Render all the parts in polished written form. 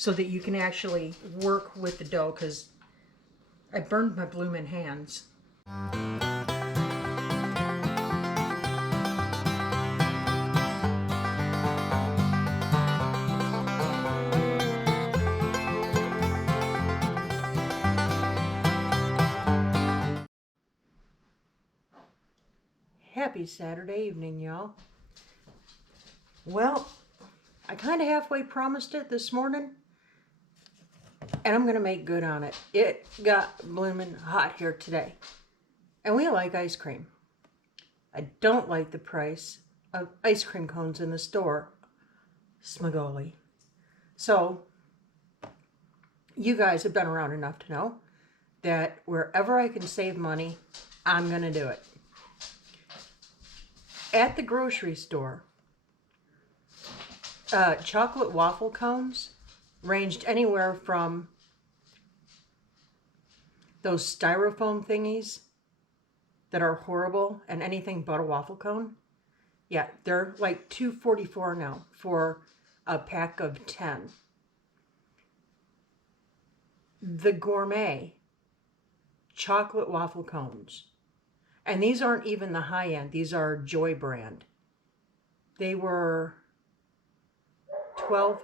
so that you can actually work with the dough, because I burned my bloomin' hands. Happy Saturday evening, y'all. Well, I kind of halfway promised it this morning, and I'm going to make good on it. It got bloomin' hot here today, and we like ice cream. I don't like the price of ice cream cones in the store. Smagoli. So, you guys have been around enough to know that wherever I can save money, I'm going to do it. At the grocery store, chocolate waffle cones ranged anywhere from those styrofoam thingies that are horrible and anything but a waffle cone. Yeah, they're like $2.44 now for a pack of 10. The gourmet chocolate waffle cones, and these aren't even the high end, these are Joy brand. They were $12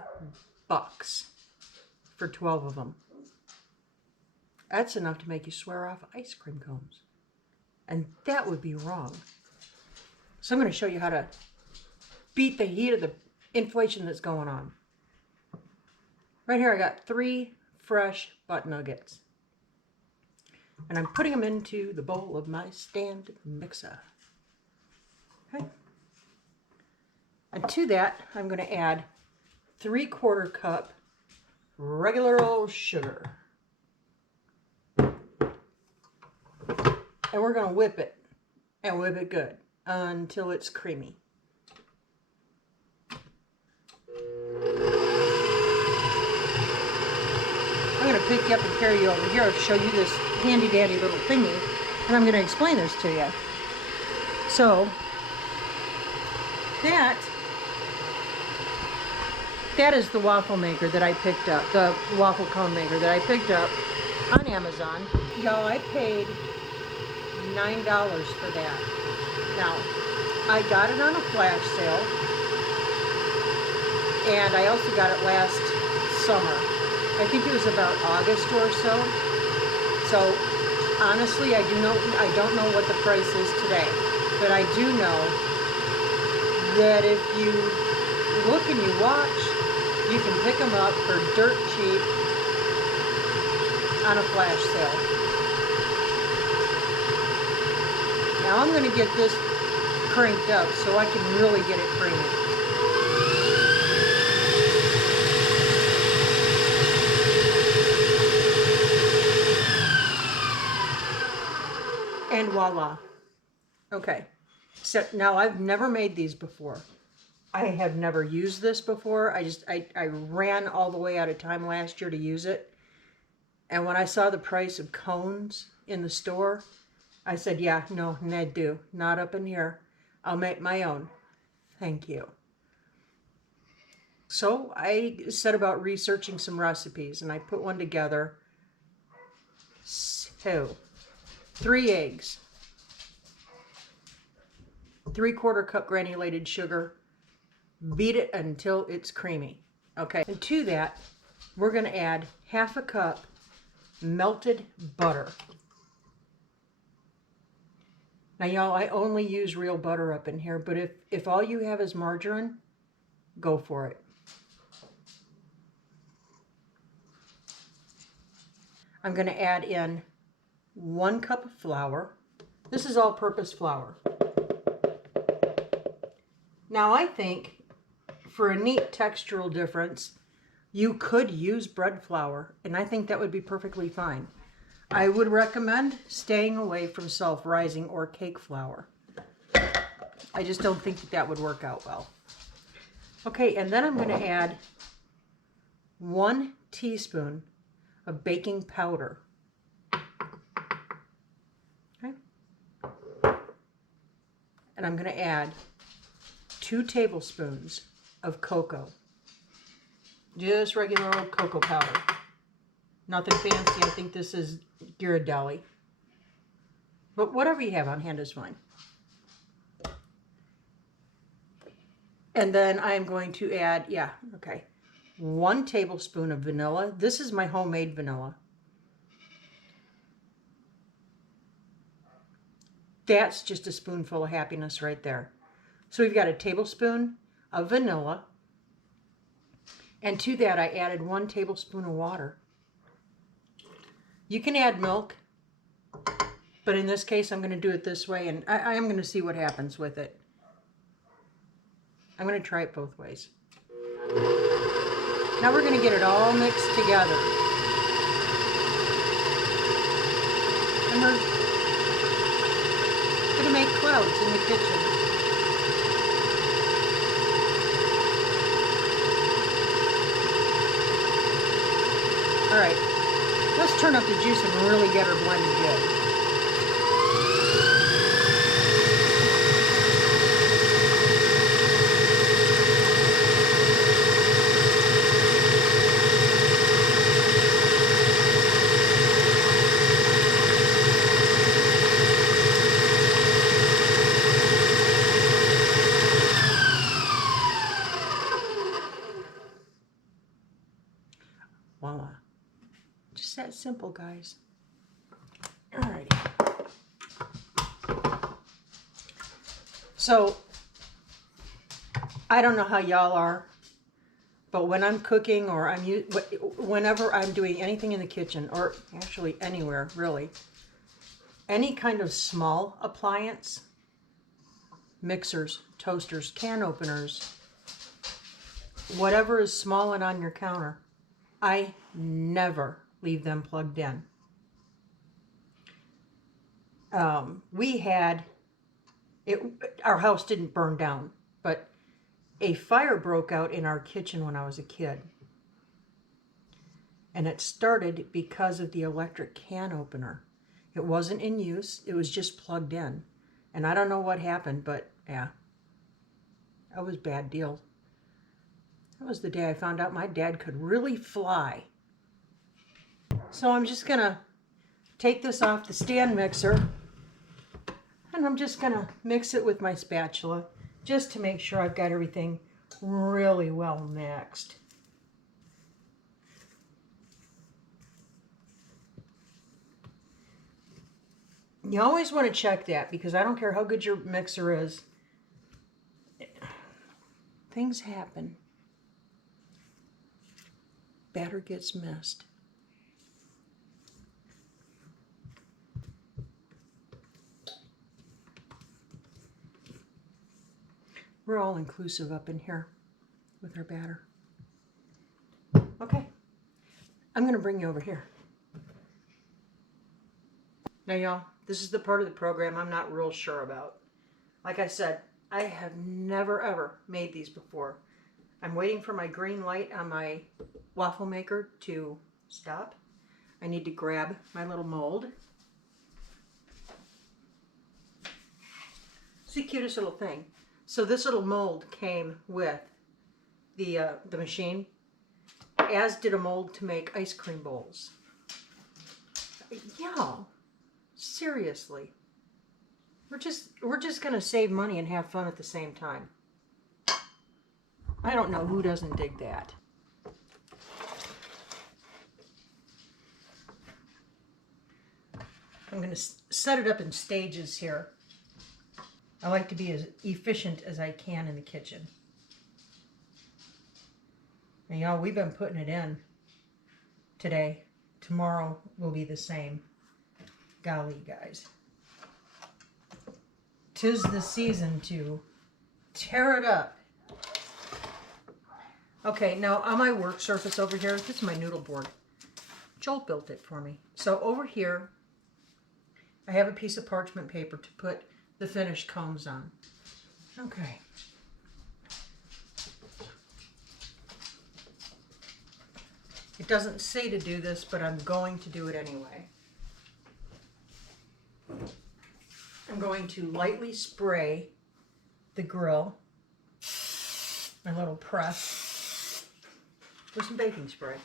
for 12 of them. That's enough to make you swear off ice cream cones. And that would be wrong. So I'm going to show you how to beat the heat of the inflation that's going on. Right here I got 3 fresh butt nuggets. And I'm putting them into the bowl of my stand mixer. Okay. And to that, I'm going to add 3/4 cup regular old sugar. And we're going to whip it, and whip it good until it's creamy. I'm going to pick you up and carry you over here to show you this handy dandy little thingy, and I'm going to explain this to you. So that is the waffle maker that I picked up, the waffle cone maker that I picked up on Amazon. Y'all, I paid $9 for that. Now, I got it on a flash sale, and I also got it last summer. I think it was about August or so. So honestly, I don't know what the price is today, but I do know that if you look and you watch, you can pick them up for dirt cheap on a flash sale. Now I'm going to get this cranked up so I can really get it creamy. And voila. Okay, so now I've never made these before. I have never used this before. I ran all the way out of time last year to use it. And when I saw the price of cones in the store, I said, yeah, no, Ned do. Not up in here. I'll make my own. Thank you. So I set about researching some recipes, and I put one together. So 3 eggs, 3/4 cup granulated sugar, beat it until it's creamy. Okay, and to that, we're going to add 1/2 cup melted butter. Now, y'all, I only use real butter up in here, but if all you have is margarine, go for it. I'm going to add in 1 cup of flour. This is all-purpose flour. Now, I think for a neat textural difference, you could use bread flour, and I think that would be perfectly fine. I would recommend staying away from self-rising or cake flour. I just don't think that would work out well. Okay, and then I'm going to add 1 teaspoon of baking powder. Okay. And I'm going to add 2 tablespoons of cocoa. Just regular old cocoa powder. Nothing fancy. I think this is Ghirardelli. But whatever you have on hand is fine. And then I'm going to add, 1 tablespoon of vanilla. This is my homemade vanilla. That's just a spoonful of happiness right there. So we've got a tablespoon of vanilla. And to that, I added 1 tablespoon of water. You can add milk, but in this case, I'm going to do it this way, and I am going to see what happens with it. I'm going to try it both ways. Now we're going to get it all mixed together. And we're going to make clouds in the kitchen. All right, let's turn up the juice and really get her blended good. Voila. Just that simple, guys. Alrighty. So, I don't know how y'all are, but when I'm cooking or whenever I'm doing anything in the kitchen, or actually anywhere, really, any kind of small appliance, mixers, toasters, can openers, whatever is small and on your counter, I never leave them plugged in. We had, our house didn't burn down, but a fire broke out in our kitchen when I was a kid. And it started because of the electric can opener. It wasn't in use, it was just plugged in. And I don't know what happened, but yeah, that was a bad deal. That was the day I found out my dad could really fly. So I'm just gonna take this off the stand mixer and I'm just gonna mix it with my spatula just to make sure I've got everything really well mixed. You always want to check that because I don't care how good your mixer is. Things happen. Batter gets missed. We're all inclusive up in here with our batter. Okay, I'm going to bring you over here. Now, y'all, this is the part of the program I'm not real sure about. Like I said, I have never ever made these before. I'm waiting for my green light on my waffle maker to stop. I need to grab my little mold. It's the cutest little thing. So this little mold came with the machine, as did a mold to make ice cream bowls. Y'all, seriously, we're just gonna save money and have fun at the same time. I don't know who doesn't dig that. I'm going to set it up in stages here. I like to be as efficient as I can in the kitchen. And y'all, we've been putting it in today. Tomorrow will be the same. Golly, guys. 'Tis the season to tear it up. Okay, now on my work surface over here, this is my noodle board. Joel built it for me. So over here, I have a piece of parchment paper to put the finished cones on. Okay. It doesn't say to do this, but I'm going to do it anyway. I'm going to lightly spray the grill, my little press. with some baking spray.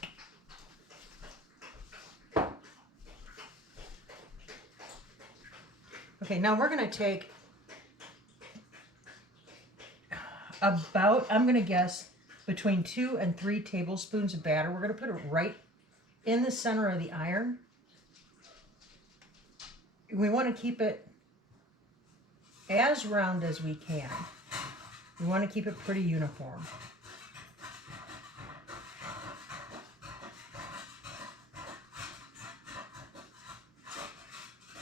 Okay, now we're going to take about, I'm going to guess, between 2 and 3 tablespoons of batter. We're going to put it right in the center of the iron. We want to keep it as round as we can. We want to keep it pretty uniform.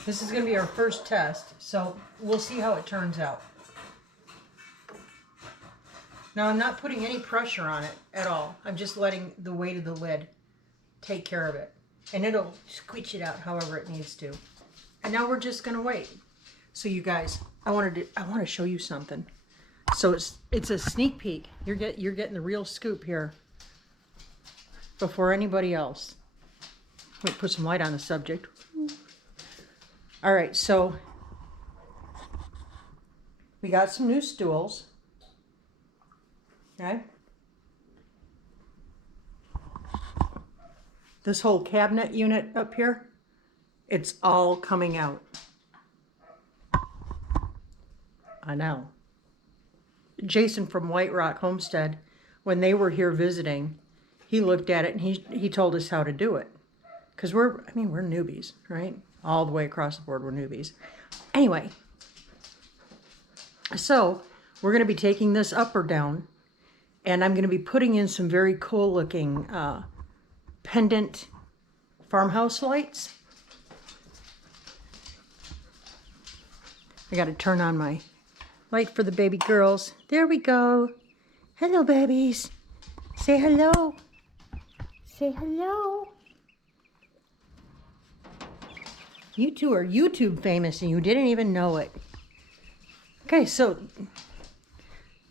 This is going to be our first test, so we'll see how it turns out. Now I'm not putting any pressure on it at all. I'm just letting the weight of the lid take care of it. And it'll squeeze it out however it needs to. And now we're just going to wait. So you guys, I want to show you something. So it's a sneak peek. You're getting the real scoop here before anybody else. Let me put some light on the subject. All right, so we got some new stools. Okay. This whole cabinet unit up here, it's all coming out. I know. Jason from White Rock Homestead, when they were here visiting, he looked at it and he told us how to do it. Because we're newbies, right? All the way across the board, we're newbies. Anyway, so we're going to be taking this up or down, and I'm going to be putting in some very cool looking pendant farmhouse lights. I got to turn on my light for the baby girls. There we go. Hello, babies. Say hello. Say hello. You two are YouTube famous and you didn't even know it. Okay, so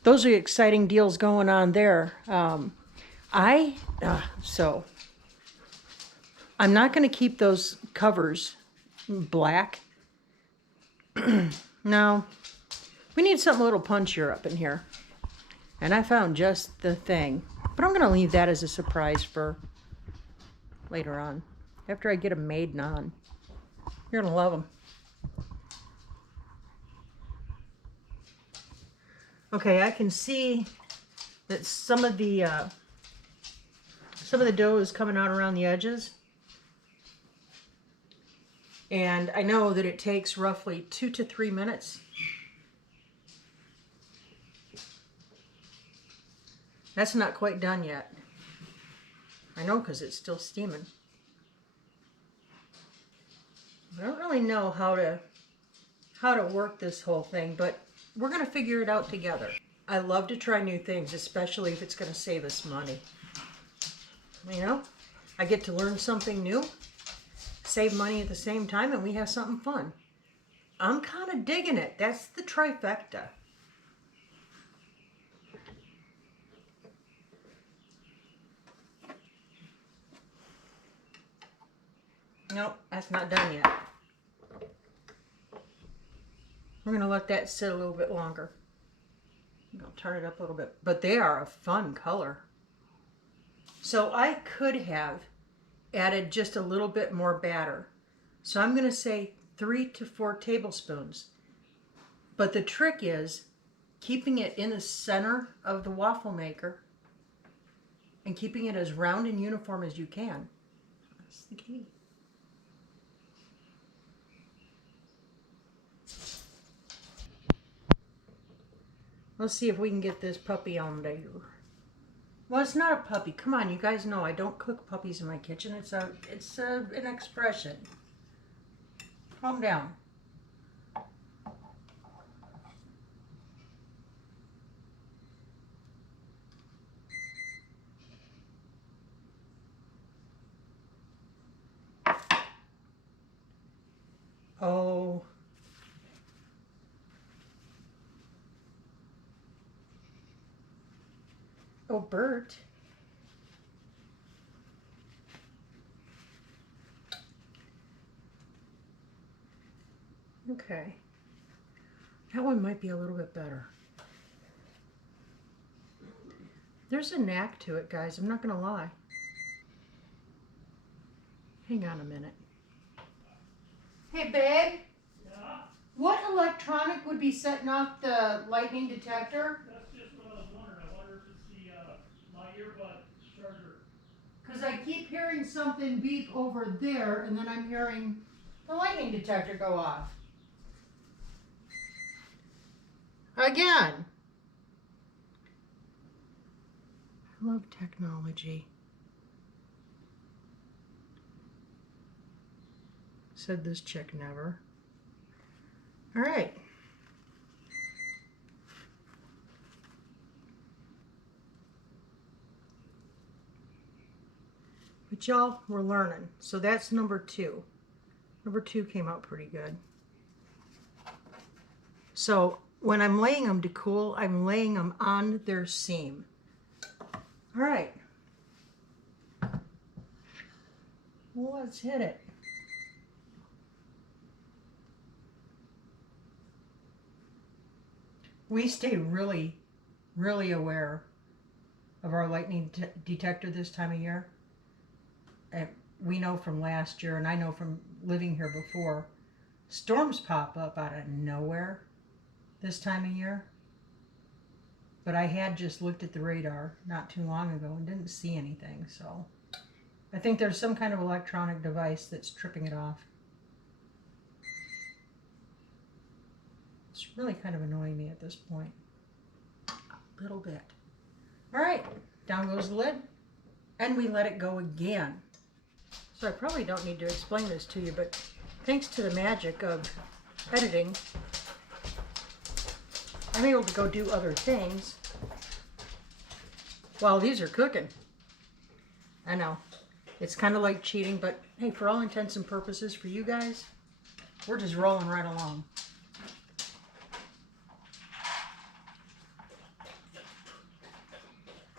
those are exciting deals going on there. So I'm not going to keep those covers black. No, we need something a little punchier up in here. And I found just the thing. But I'm going to leave that as a surprise for later on, after I get them made and on. You're going to love them. Okay, I can see that some of the dough is coming out around the edges. And I know that it takes roughly 2 to 3 minutes. That's not quite done yet. I know, because it's still steaming. I don't really know how to work this whole thing, but we're going to figure it out together. I love to try new things, especially if it's going to save us money. You know, I get to learn something new, save money at the same time, and we have something fun. I'm kind of digging it. That's the trifecta. Nope, that's not done yet. We're going to let that sit a little bit longer. I'll turn it up a little bit. But they are a fun color. So I could have added just a little bit more batter. So I'm going to say 3 to 4 tablespoons. But the trick is keeping it in the center of the waffle maker and keeping it as round and uniform as you can. That's the key. Let's see if we can get this puppy on there. Well, it's not a puppy. Come on, you guys know I don't cook puppies in my kitchen. It's an expression. Calm down. Oh. Oh, Bert. Okay. That one might be a little bit better. There's a knack to it, guys. I'm not going to lie. Hang on a minute. Hey, babe. Yeah, What electronic would be setting off the lightning detector? that's just what I was wondering. I wonder if it's the my earbud charger. Because I keep hearing something beep over there, and then I'm hearing the lightning detector go off. Again. I love technology. Said this chick never. All right. But y'all, we're learning. So that's number 2. Number 2 came out pretty good. So when I'm laying them to cool, I'm laying them on their seam. All right. Well, let's hit it. We stay really, really aware of our lightning detector this time of year. And we know from last year, and I know from living here before, storms pop up out of nowhere this time of year. But I had just looked at the radar not too long ago and didn't see anything, so I think there's some kind of electronic device that's tripping it off. It's really kind of annoying me at this point. A little bit. All right, down goes the lid, and we let it go again. So I probably don't need to explain this to you, but thanks to the magic of editing, I'm able to go do other things while these are cooking. I know, it's kind of like cheating, but hey, for all intents and purposes, for you guys, we're just rolling right along.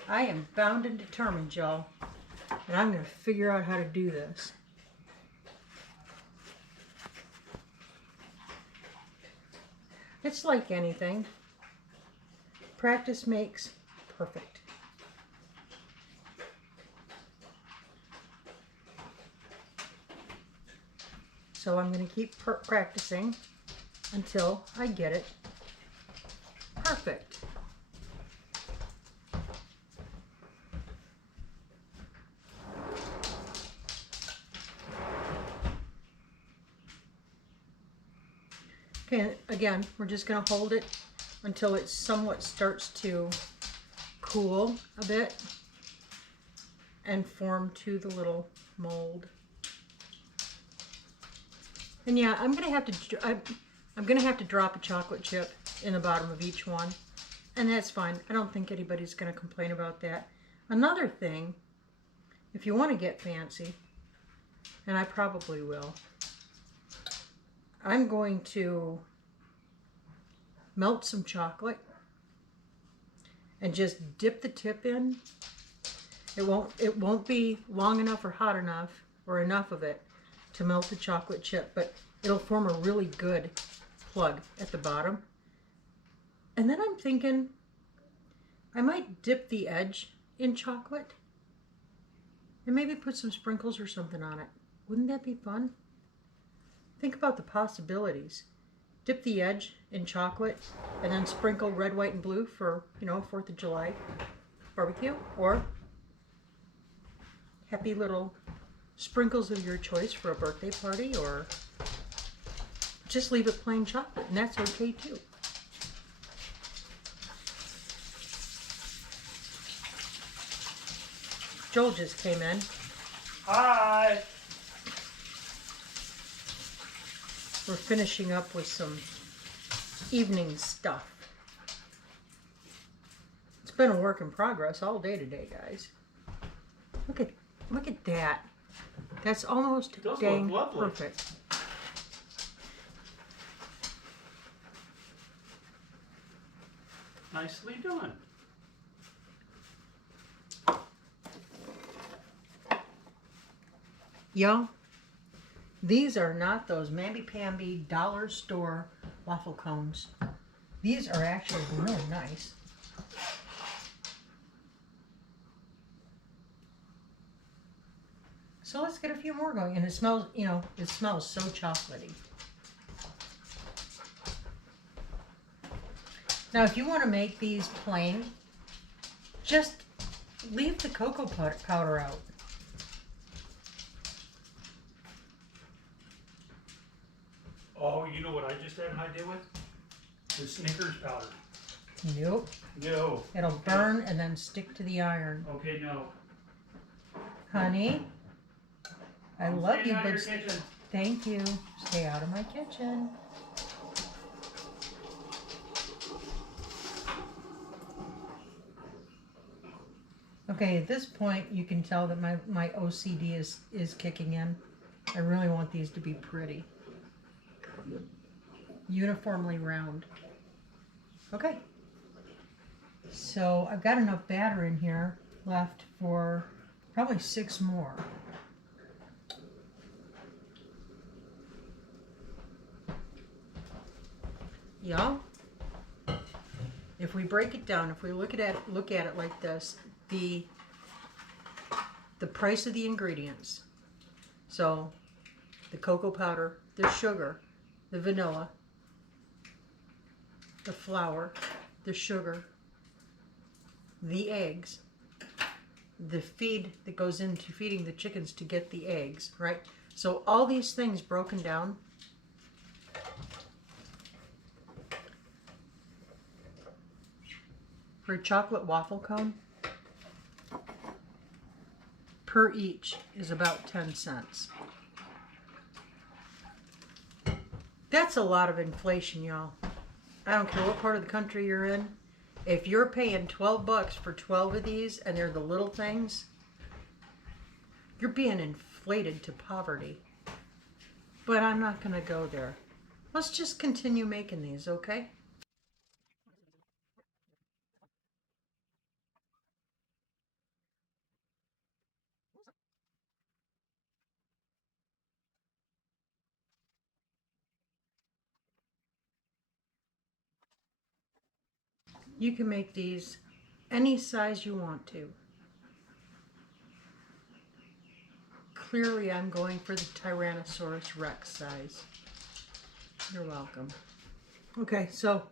I am bound and determined, y'all, and I'm going to figure out how to do this. It's like anything. Practice makes perfect. So I'm going to keep practicing until I get it perfect. Okay, again, we're just going to hold it until it somewhat starts to cool a bit and form to the little mold. And yeah, I'm going to have to drop a chocolate chip in the bottom of each one, and that's fine. I don't think anybody's going to complain about that. Another thing, if you want to get fancy, and I probably will, I'm going to melt some chocolate and just dip the tip in. It won't be long enough or hot enough or enough of it to melt the chocolate chip, but it'll form a really good plug at the bottom. And then I'm thinking I might dip the edge in chocolate and maybe put some sprinkles or something on it. Wouldn't that be fun? Think about the possibilities. Dip the edge in chocolate and then sprinkle red, white, and blue for, 4th of July barbecue, or happy little sprinkles of your choice for a birthday party, or just leave it plain chocolate, and that's okay too. Joel just came in. Hi. We're finishing up with some evening stuff. It's been a work in progress all day today, guys. Look at that. That's almost dang perfect. Nicely done. Y'all, these are not those mamby-pamby dollar store waffle cones. These are actually really nice. So let's get a few more going. And it smells, you know, it smells so chocolatey. Now, if you want to make these plain, just leave the cocoa powder out. Oh, you know what I just had an idea with? The Snickers powder. Nope. No. It'll burn and then stick to the iron. Okay, no. Honey, I love Stay you, out of but your kitchen. thank you. Stay out of my kitchen. Okay, at this point, you can tell that my OCD is kicking in. I really want these to be pretty. Uniformly round. Okay. So I've got enough batter in here left for probably 6 more. Y'all, if we break it down, if we look at it like this, the price of the ingredients. So the cocoa powder, the sugar, the vanilla, the flour, the sugar, the eggs, the feed that goes into feeding the chickens to get the eggs, right? So all these things broken down, for a chocolate waffle cone, per each is about 10 cents. That's a lot of inflation, y'all. I don't care what part of the country you're in. If you're paying $12 for 12 of these and they're the little things, you're being inflated to poverty. But I'm not going to go there. Let's just continue making these, okay? You can make these any size you want to. Clearly, I'm going for the Tyrannosaurus Rex size. You're welcome. Okay, so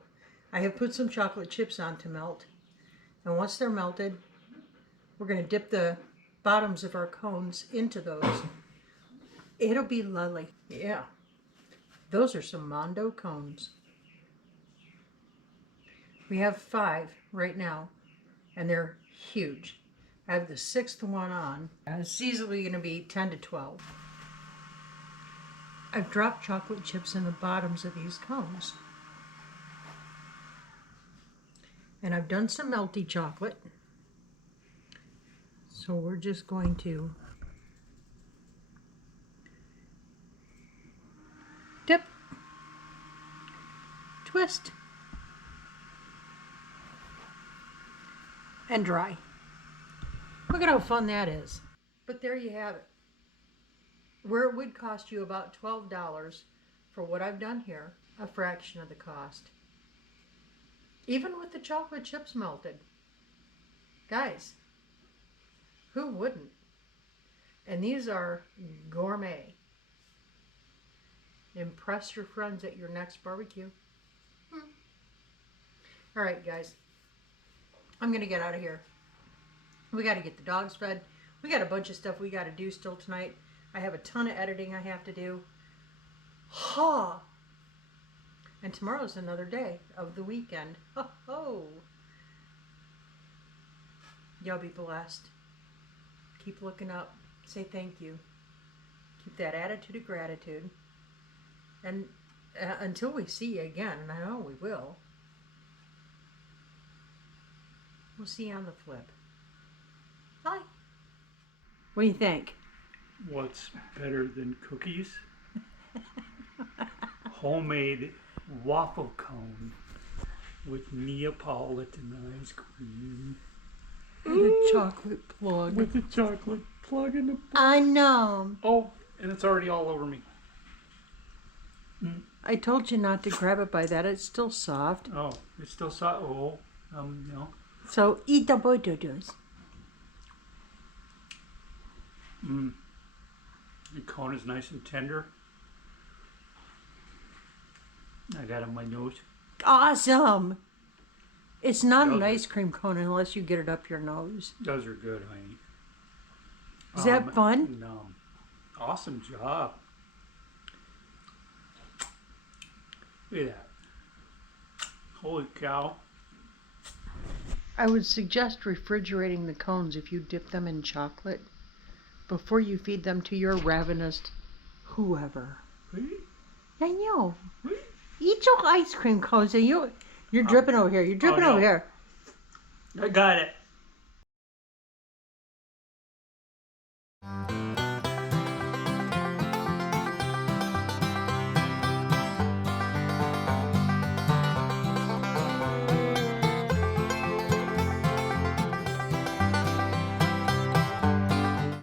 I have put some chocolate chips on to melt. And once they're melted, we're going to dip the bottoms of our cones into those. It'll be lovely. Yeah. Those are some Mondo cones. We have 5 right now, and they're huge. I have the 6th one on. It's easily going to be 10 to 12. I've dropped chocolate chips in the bottoms of these cones. And I've done some melty chocolate. So we're just going to dip, twist, and dry. Look at how fun that is. But there you have it. Where it would cost you about $12 for what I've done here, a fraction of the cost. Even with the chocolate chips melted. Guys, who wouldn't? And these are gourmet. Impress your friends at your next barbecue. All right, guys. I'm going to get out of here. We got to get the dogs fed. We got a bunch of stuff we got to do still tonight. I have a ton of editing I have to do. Ha! And tomorrow's another day of the weekend. Ho ho! Y'all be blessed. Keep looking up. Say thank you. Keep that attitude of gratitude. And until we see you again, and I know we will, we'll see you on the flip. Bye. What do you think? What's better than cookies? Homemade waffle cone with Neapolitan ice cream. And a chocolate plug. With a chocolate plug in the... I know. Oh, and it's already all over me. I told you not to grab it by that. It's still soft. Oh, it's still soft. Oh, no. So, eat the potatoes. The cone is nice and tender. I got it on my nose. Awesome. It's not an Those are- ice cream cone unless you get it up your nose. Those are good, honey. Is that fun? No. Awesome job. Look at that. Holy cow. I would suggest refrigerating the cones if you dip them in chocolate before you feed them to your ravenous whoever. I know. Eat your ice cream cones and you're dripping over here. You're dripping no. over here. I got it.